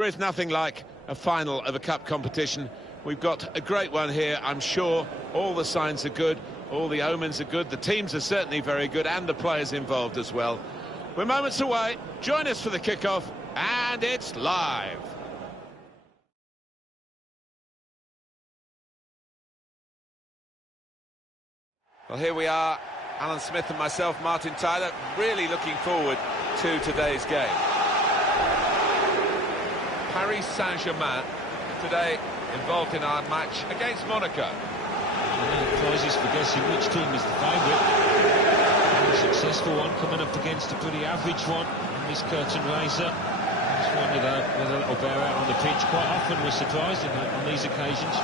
There is nothing like a final of a cup competition. We've got a great one here, I'm sure. All the signs are good, all the omens are good, the teams are certainly very good, and the players involved as well. We're moments away. Join us for the kickoff, and it's live. Well, here we are, Alan Smith and myself, Martin Tyler, really looking forward to today's game. Paris Saint-Germain today involved in our match against Monaco. Prizes for guessing which team is the favourite. A successful one coming up against a pretty average one in this curtain raiser. Just one with a little bear out on the pitch. Quite often we're surprised on these occasions.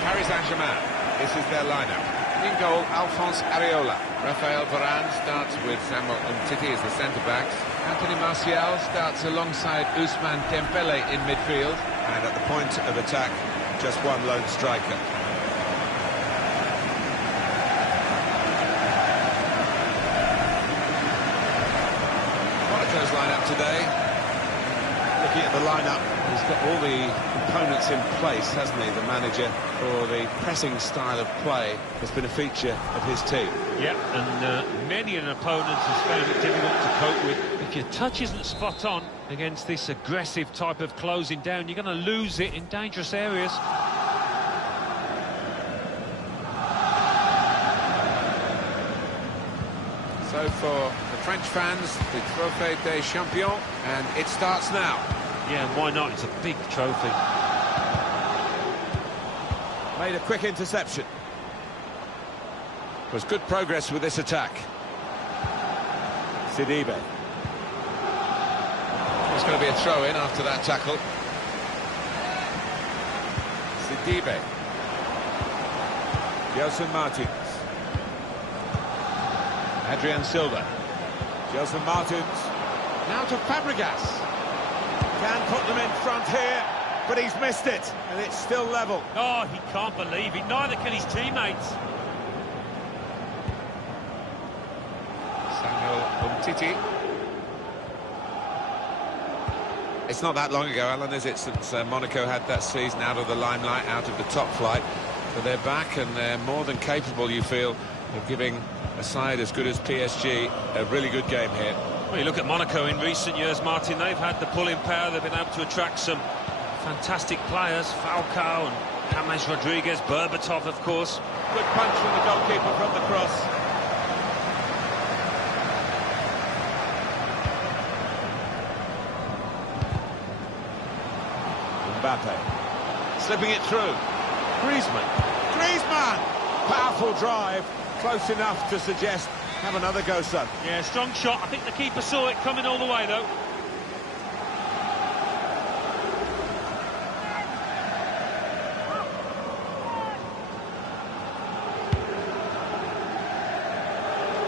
Paris Saint-Germain, this is their lineup. In goal, Alphonse Areola. Raphael Varane starts with Samuel Umtiti as the centre-backs. Anthony Martial starts alongside Ousmane Dembele in midfield. And at the point of attack, just one lone striker. Monaco's lineup today. Looking at the lineup, he's got all the components in place, hasn't he, the manager, for the pressing style of play has been a feature of his team. Yeah, and many an opponent has found it difficult to cope with. If your touch isn't spot on against this aggressive type of closing down, you're going to lose it in dangerous areas. So for the French fans, the Trophée des Champions, and it starts now. Yeah, why not? It's a big trophy. Made a quick interception. Was good progress with this attack. Sidibe. It's going to be a throw-in after that tackle. Sidibe. Gelson Martins. Adrien Silva. Gelson Martins. Now to Fabregas. Can put them in front here, but he's missed it, and it's still level. Oh, he can't believe it. Neither can his teammates. Samuel Umtiti. It's not that long ago, Alan, is it, since Monaco had that season out of the limelight, out of the top flight. So they're back, and they're more than capable, you feel, of giving a side as good as PSG a really good game here. Well, you look at Monaco in recent years, Martin, they've had the pulling power, they've been able to attract some fantastic players, Falcao and James Rodriguez, Berbatov, of course. Good punch from the goalkeeper from the cross. Mbappe, slipping it through. Griezmann! Powerful drive, close enough to suggest have another go, son. Yeah, strong shot. I think the keeper saw it coming all the way, though.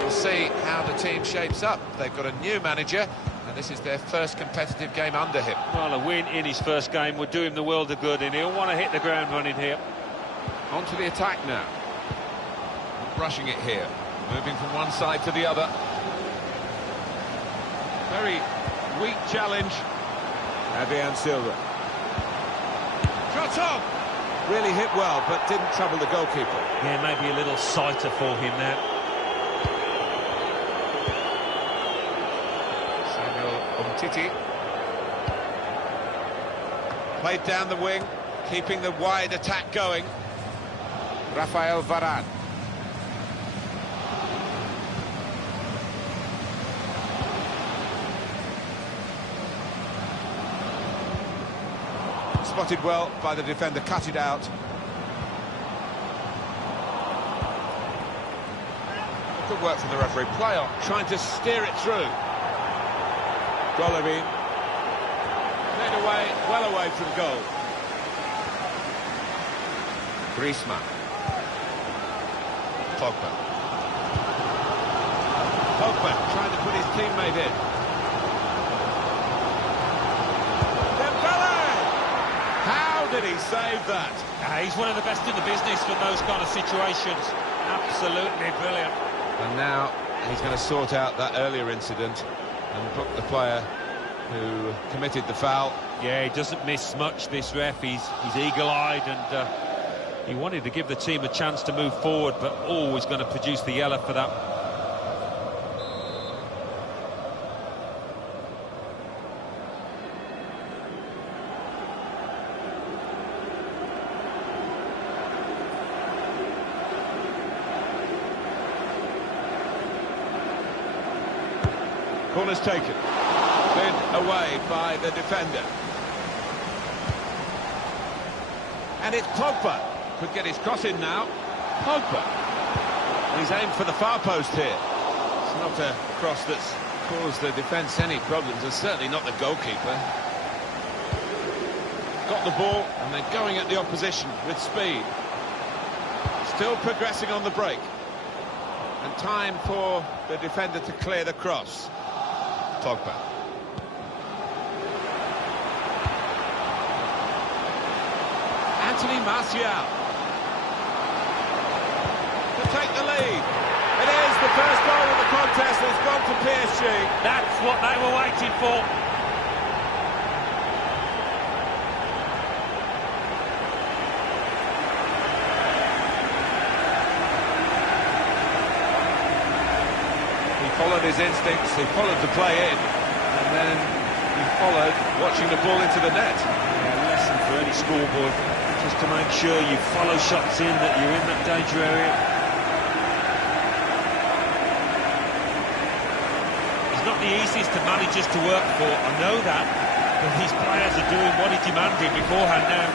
We'll see how the team shapes up. They've got a new manager, and this is their first competitive game under him. Well, a win in his first game would do him the world of good, and he'll want to hit the ground running here. On to the attack now. Rushing it here. Moving from one side to the other. Very weak challenge. Adrien Silva. Shot on! Really hit well, but didn't trouble the goalkeeper. Yeah, maybe a little sighter for him there. Samuel Umtiti. Played down the wing, keeping the wide attack going. Raphael Varane. Spotted well by the defender, cut it out. Good work from the referee. Play on, trying to steer it through. Golovin. Played away, well away from goal. Griezmann. Pogba. Pogba trying to put his teammate in. Dembele! How did he save that? He's one of the best in the business for those kind of situations. Absolutely brilliant. And now he's going to sort out that earlier incident and book the player who committed the foul. Yeah, he doesn't miss much, this ref. He's eagle-eyed, and he wanted to give the team a chance to move forward, but always going to produce the yellow for that. Corner's taken. Cleared away by the defender. And it's Pogba. Could get his cross in now. Pogba. He's aimed for the far post here. It's not a cross that's caused the defence any problems, and certainly not the goalkeeper. Got the ball, and they're going at the opposition with speed. Still progressing on the break. And time for the defender to clear the cross. Pogba. Anthony Martial to take the lead. It is the first goal of the contest. It's gone to PSG. That's what they were waiting for. He followed his instincts, he followed the play in, and then he followed watching the ball into the net. Yeah, lesson for any schoolboy, just to make sure you follow shots in, that you're in that danger area. He's not the easiest of managers to work for, I know that, but these players are doing what he demanded beforehand now.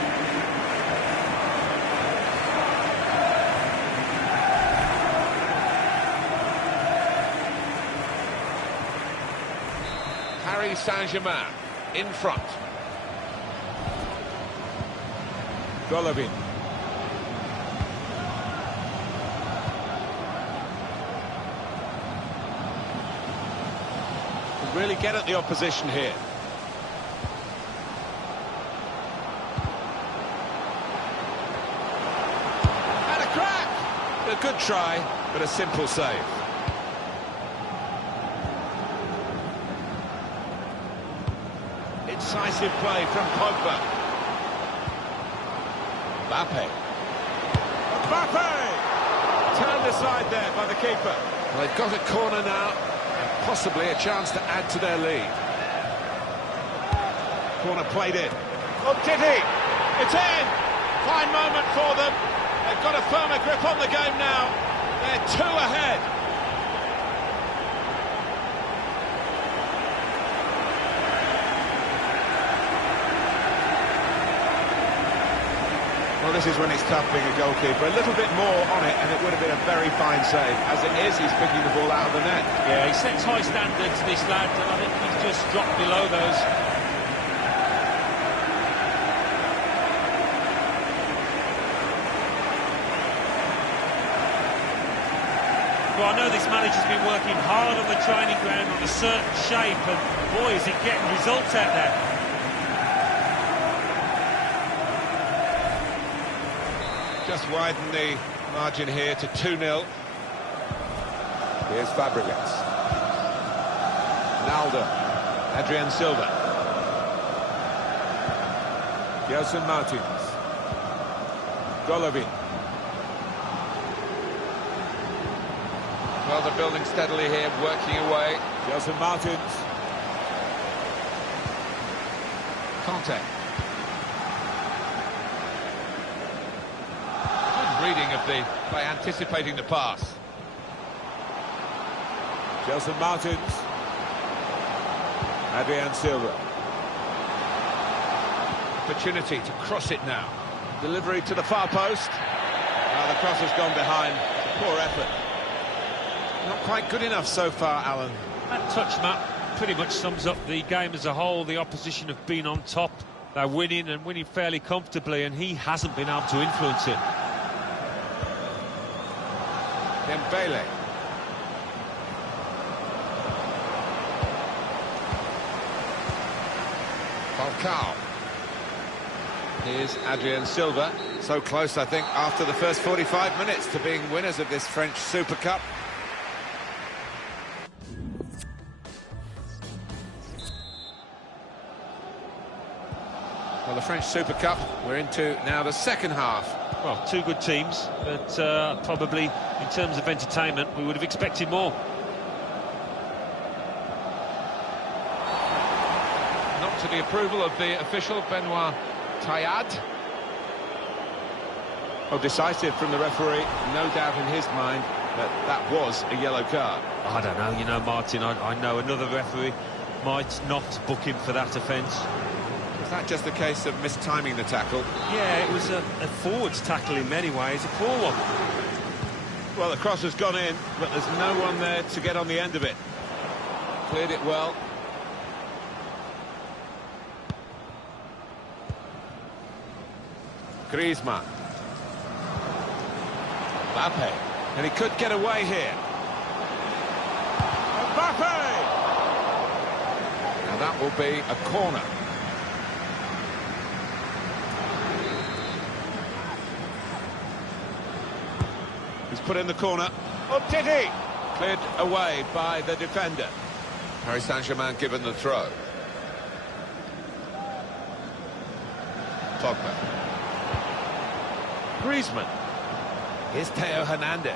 Paris Saint-Germain in front. Golovin. Can really get at the opposition here. And a crack! A good try, but a simple save. Incisive play from Pogba. Mbappe. Turned aside there by the keeper. Well, they've got a corner now, and possibly a chance to add to their lead. Corner played in. Titi! It's in! Fine moment for them. They've got a firmer grip on the game now. They're 2 ahead. Well, this is when it's tough being a goalkeeper. A little bit more on it, and it would have been a very fine save. As it is, he's picking the ball out of the net. Yeah, he sets high standards, this lad, and I think he's just dropped below those. Well, I know this manager's been working hard on the training ground on a certain shape, and boy, is he getting results out there. Just widen the margin here to 2-0. Here's Fabregas. Naldo. Adrian Silva. Gelson Martins. Golovin. Well, they're building steadily here, working away. Gelson Martins. Conte. Reading of the by anticipating the pass. Gelson Martins. Adrian Silva. opportunity to cross it now. Delivery to the far post. The cross has gone behind. It's a poor effort. Not quite good enough so far, Alan. That touch, Matt, pretty much sums up the game as a whole. The opposition have been on top. They're winning and winning fairly comfortably, and he hasn't been able to influence it. Dembele. Falcao. Here's Adrien Silva. So close, I think, after the first 45 minutes to being winners of this French Super Cup. Well, the French Super Cup, we're into now the second half. Well, two good teams, but probably in terms of entertainment, we would have expected more. Not to the approval of the official, Benoit Taillade. Well, decisive from the referee, no doubt in his mind that that was a yellow card. I don't know, you know, Martin, I know another referee might not book him for that offence. Was that just a case of mistiming the tackle? Yeah, it was a forwards tackle in many ways, a poor one. Well, the cross has gone in, but there's no one there to get on the end of it. Cleared it well. Griezmann. Mbappe. And he could get away here. Mbappe! Now that will be a corner. He's put in the corner. Titi! Cleared away by the defender. Paris Saint-Germain given the throw. Pogba. Griezmann. Here's Theo Hernandez.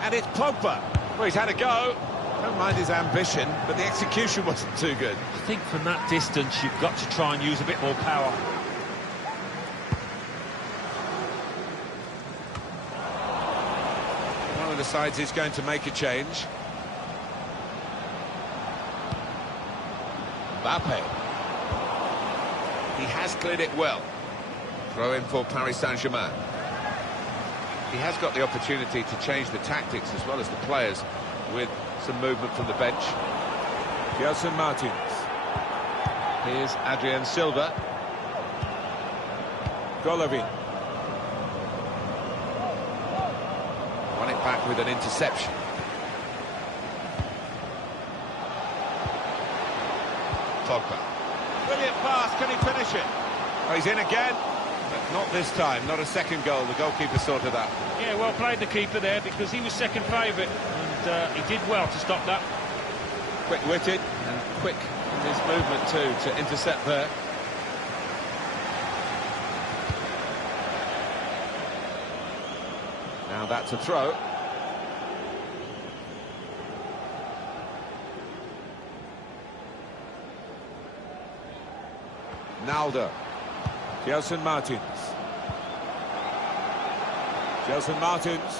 And it's Pogba. Well, he's had a go. Don't mind his ambition, but the execution wasn't too good. I think from that distance, you've got to try and use a bit more power. Decides he's going to make a change. Mbappe. He has cleared it well. Throw in for Paris Saint-Germain. He has got the opportunity to change the tactics as well as the players with some movement from the bench. Gelson Martins. Here's Adrien Silva. Golovin. Won it back with an interception. Pogba. Brilliant pass, can he finish it? Oh, he's in again, but not this time, not a second goal. The goalkeeper sorted that. Yeah, well played the keeper there, because he was second favourite, and he did well to stop that. Quick-witted and quick in his movement too to intercept there. Now that's a throw. Naldo. Gelson Martins. Gelson Martins.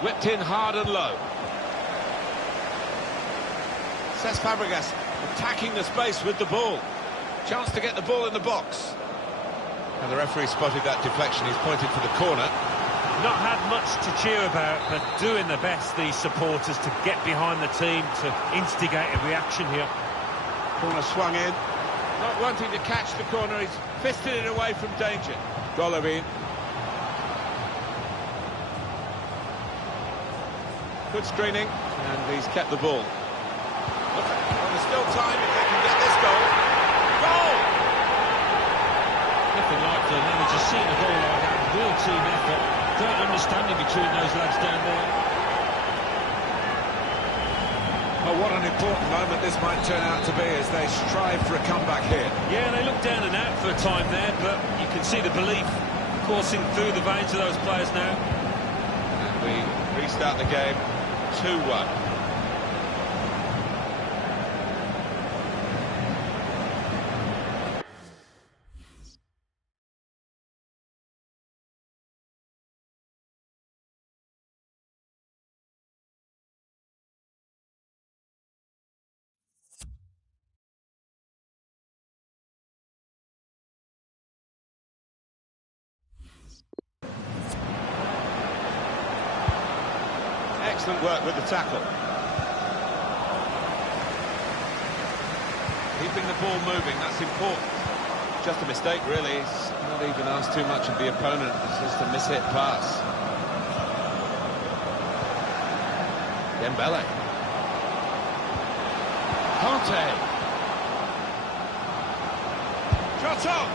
Whipped in hard and low. Cesc Fabregas attacking the space with the ball. Chance to get the ball in the box. And the referee spotted that deflection. He's pointed for the corner. Not had much to cheer about, but doing the best, these supporters, to get behind the team, to instigate a reaction here. Corner swung in. Not wanting to catch the corner, he's fisted it away from danger. Golovin. Good screening, and he's kept the ball. Look, there's still time if they can get this goal. Goal! Nothing like the manager seeing a goal like that. Real team effort. Great understanding between those lads down there. Oh, what an important moment this might turn out to be as they strive for a comeback here. Yeah, they look down and out for a time there, but you can see the belief coursing through the veins of those players now. And we restart the game 2-1. Excellent work with the tackle. Keeping the ball moving, that's important. Just a mistake, really. He's not even asked too much of the opponent. It's just a mishit pass. Dembele. Conte. Shot on!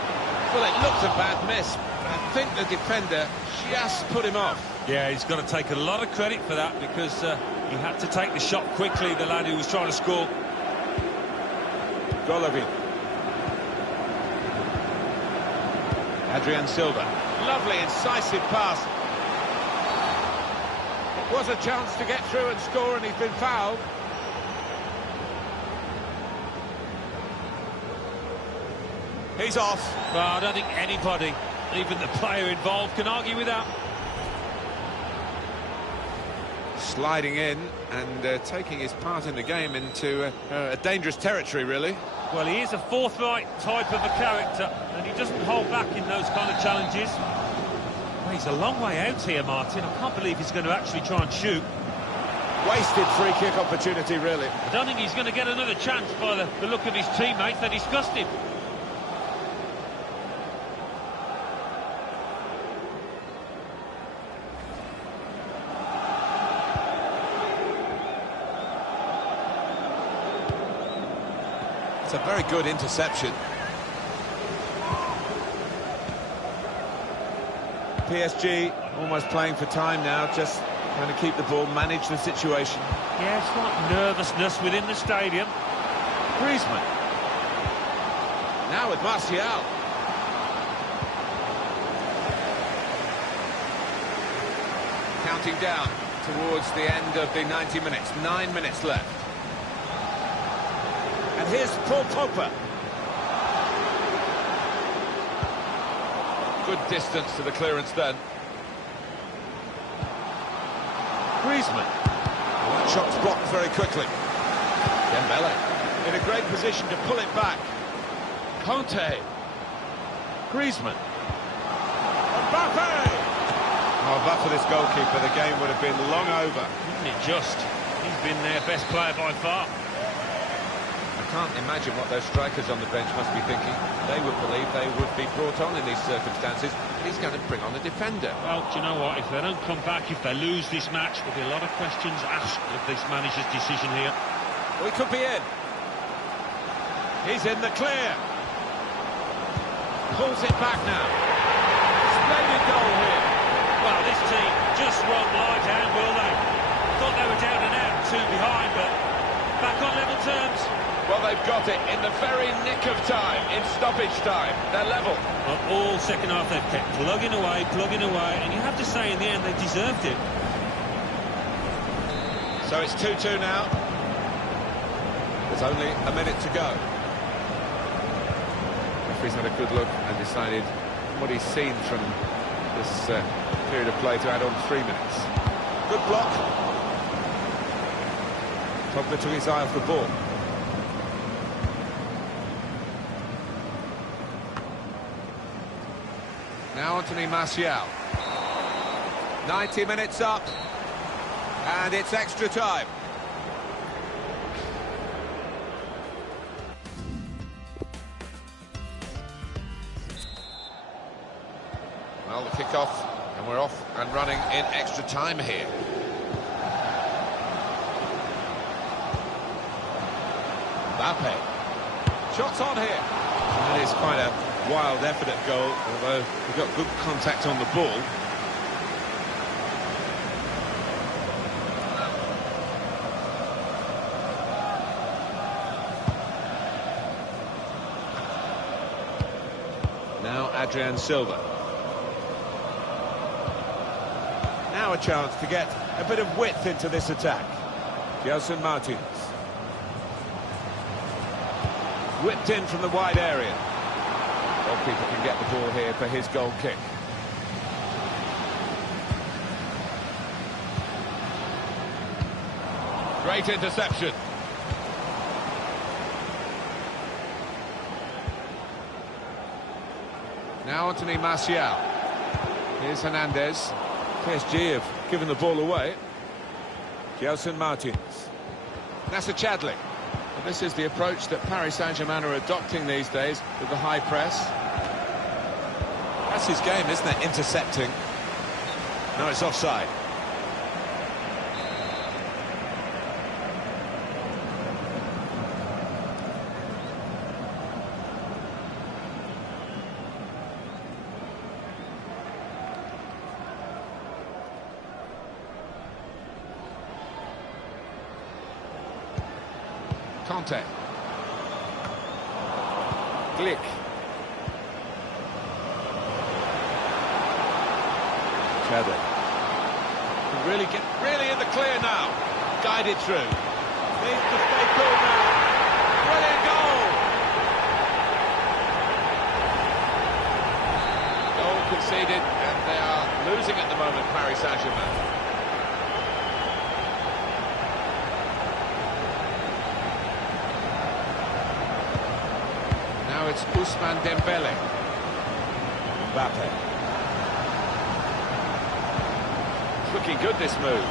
Well, it looked a bad miss. I think the defender just put him off. Yeah, he's got to take a lot of credit for that because he had to take the shot quickly, the lad who was trying to score. Golovin. Adrian Silva. Lovely, incisive pass. It was a chance to get through and score, and he's been fouled. He's off. Well, I don't think anybody, even the player involved, can argue with that. Sliding in and taking his part in the game into a dangerous territory, really. Well, he is a forthright type of a character, and he doesn't hold back in those kind of challenges. Well, he's a long way out here, Martin. I can't believe he's going to actually try and shoot. Wasted free kick opportunity, really. I don't think he's going to get another chance by the look of his teammates. They discussed him. It's a very good interception. PSG almost playing for time now, just trying to keep the ball, manage the situation. Yeah, slight nervousness within the stadium. Griezmann. Now with Martial. Counting down towards the end of the 90 minutes. 9 minutes left. And here's Paul Pogba. Good distance to the clearance then. Griezmann. That shot's blocked very quickly. Dembele in a great position to pull it back. Conte. Griezmann. Mbappe! Oh, but for this goalkeeper, the game would have been long over. Isn't it just? He's been their best player by far. I can't imagine what those strikers on the bench must be thinking. They would believe they would be brought on in these circumstances. He's going to bring on a defender. Well, do you know what? If they don't come back, if they lose this match, there'll be a lot of questions asked of this manager's decision here. Well, he could be in. He's in the clear. Pulls it back now. Splendid goal here. Well, this team just won't lie down, will they? Thought they were down and out, 2 behind, but back on level terms. Well, they've got it in the very nick of time, in stoppage time. They're level. Well, all second half they've kept plugging away, and you have to say in the end they deserved it. So it's 2-2 now. There's only a minute to go. Referee's had a good look and decided what he's seen from this period of play to add on 3 minutes. Good block. Pogba took his eye off the ball. Now Anthony Martial. 90 minutes up, and it's extra time. Well, the kick-off, and we're off and running in extra time here. Mbappe. Shots on here. That is quite a wild effort at goal, although he got good contact on the ball. Now Adrian Silva. Now a chance to get a bit of width into this attack. Gelson Martins. Whipped in from the wide area. Goalkeeper can get the ball here for his goal kick. Great interception. Now Anthony Martial. Here's Hernandez. PSG have given the ball away. Gelson Martins. Nasser Chadli. Well, this is the approach that Paris Saint-Germain are adopting these days with the high press. That's his game, isn't it? Intercepting. No, it's offside. Conte. Glick. Chadli. Really in the clear now. Guided through. Needs to stay cool now. Brilliant goal! Goal conceded, and they are losing at the moment, Paris Saint-Germain. Now it's Ousmane Dembele. Mbappe. It's looking good, this move.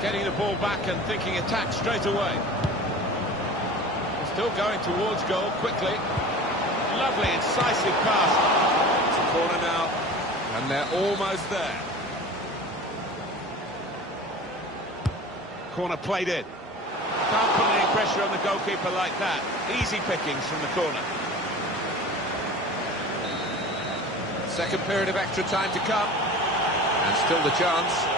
Getting the ball back and thinking attack straight away. Still going towards goal quickly. Lovely, incisive pass. It's a corner now, and they're almost there. Corner played in. Can't put any pressure on the goalkeeper like that. Easy pickings from the corner. Second period of extra time to come. And still the chance.